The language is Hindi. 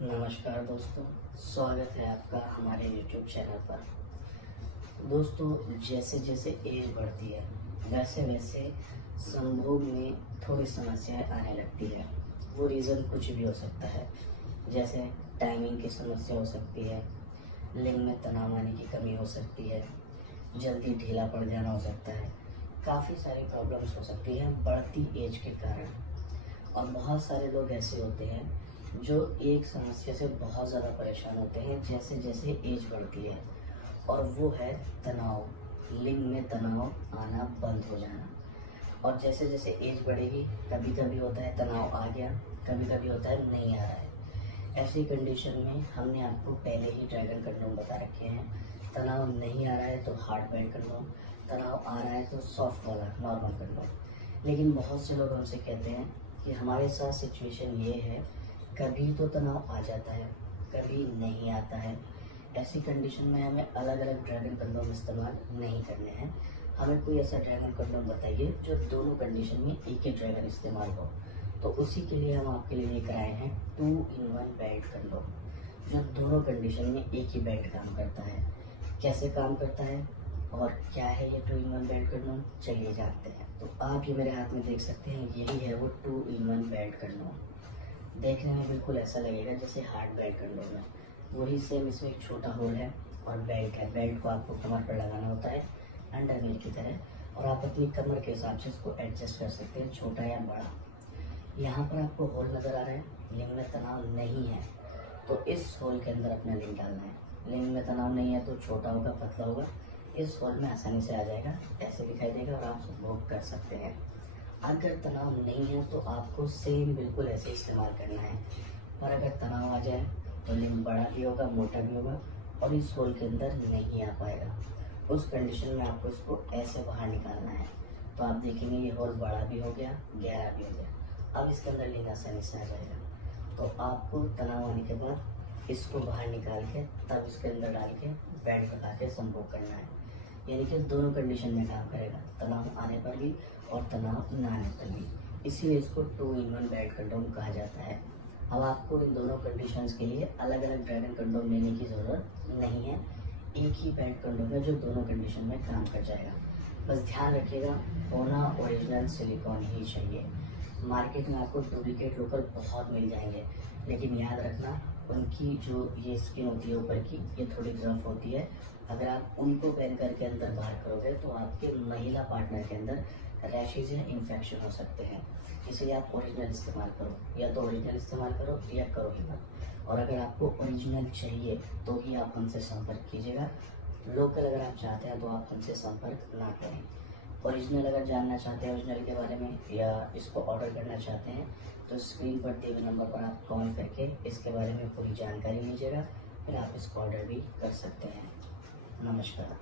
नमस्कार दोस्तों, स्वागत है आपका हमारे YouTube चैनल पर। दोस्तों, जैसे जैसे एज बढ़ती है वैसे वैसे संभोग में थोड़ी समस्याएं आने लगती है। वो रीज़न कुछ भी हो सकता है, जैसे टाइमिंग की समस्या हो सकती है, लिंग में तनाव आने की कमी हो सकती है, जल्दी ढीला पड़ जाना हो सकता है। काफ़ी सारी प्रॉब्लम्स हो सकती हैं बढ़ती एज के कारण। और बहुत सारे लोग ऐसे होते हैं जो एक समस्या से बहुत ज़्यादा परेशान होते हैं जैसे जैसे एज बढ़ती है, और वो है तनाव। लिंग में तनाव आना बंद हो जाना। और जैसे जैसे एज बढ़ेगी कभी कभी होता है तनाव आ गया, कभी कभी होता है नहीं आ रहा है। ऐसी कंडीशन में हमने आपको पहले ही ड्रैगन कंडोम बता रखे हैं। तनाव नहीं आ रहा है तो हार्ड बेड कंडोम, तनाव आ रहा है तो सॉफ्ट वाला नॉर्मल कंडोम। लेकिन बहुत से लोग हमसे कहते हैं कि हमारे साथ सिचुएशन ये है, कभी तो तनाव आ जाता है, कभी नहीं आता है। ऐसी कंडीशन में हमें अलग अलग ड्रैगन कंडोम इस्तेमाल नहीं करने हैं। हमें कोई ऐसा ड्रैगन कंडोम बताइए जो दोनों कंडीशन में एक ही ड्रैगन इस्तेमाल हो। तो उसी के लिए हम आपके लिए लेकर आए हैं 2-in-1 बेल्ट कंडोम, जो दोनों कंडीशन में एक ही बेल्ट काम करता है। कैसे काम करता है और क्या है ये 2-in-1 बेल्ट कंडोम, चलिए जानते हैं। तो आप ये मेरे हाथ में देख सकते हैं, यही है वो 2-in-1 बेल्ट कंडोम। देखने में बिल्कुल ऐसा लगेगा जैसे हार्ड बेल्ट कंडोम है, वही सेम इसमें एक छोटा होल है और बेल्ट है। बेल्ट को आपको कमर पर लगाना होता है अंडरवेयर की तरह, और आप अपनी कमर के हिसाब से इसको एडजस्ट कर सकते हैं, छोटा या बड़ा। यहाँ पर आपको होल नज़र आ रहा है, लिंग में तनाव नहीं है तो इस होल के अंदर अपना लिंग डालना है। लिंग में तनाव नहीं है तो छोटा होगा, पतला होगा, इस होल में आसानी से आ जाएगा, ऐसे दिखाई देगा और आप संभोग कर सकते हैं। अगर तनाव नहीं है तो आपको सेम बिल्कुल ऐसे इस्तेमाल करना है। पर अगर तनाव आ जाए तो लिंग बड़ा भी होगा, मोटा भी होगा और इस होल के अंदर नहीं आ पाएगा। उस कंडीशन में आपको इसको ऐसे बाहर निकालना है। तो आप देखेंगे ये होल बड़ा भी हो गया, गहरा भी हो गया। अब इसके अंदर लिंग आसानी से आ जाएगा। तो आपको तनाव आने के बाद इसको बाहर निकाल के तब इसके अंदर डाल के बेड लगा के संभोग करना है। यानी कि दोनों कंडीशन में काम करेगा, तनाव आने पर भी और तनाव न आने पर भी। इसीलिए इसको 2-in-1 बेल्ट कंडोम कहा जाता है। अब आपको इन दोनों कंडीशंस के लिए अलग अलग ड्रैगन कंडोम लेने की ज़रूरत नहीं है। एक ही बेल्ट कंडोम है जो दोनों कंडीशन में काम कर जाएगा। बस ध्यान रखिएगा, होना ओरिजिनल सिलिकॉन ही चाहिए। मार्केट में आपको डुप्लीकेट लोकल बहुत मिल जाएंगे, लेकिन याद रखना उनकी जो ये स्किन होती है ऊपर की, ये थोड़ी रफ होती है। अगर आप उनको पहन करके अंदर बाहर करोगे तो आपके महिला पार्टनर के अंदर रैशेज या इन्फेक्शन हो सकते हैं। इसलिए आप ओरिजिनल इस्तेमाल करो, या तो ओरिजिनल इस्तेमाल करो या करो ही मत। और अगर आपको ओरिजिनल चाहिए तो ही आप हमसे संपर्क कीजिएगा। लोकल अगर आप चाहते हैं तो आप हमसे संपर्क ना करें। ओरिजिनल अगर जानना चाहते हैं ओरिजिनल के बारे में या इसको ऑर्डर करना चाहते हैं तो स्क्रीन पर दिए हुए नंबर पर आप कॉल करके इसके बारे में पूरी जानकारी लीजिएगा, फिर आप इसको ऑर्डर भी कर सकते हैं। नमस्कार।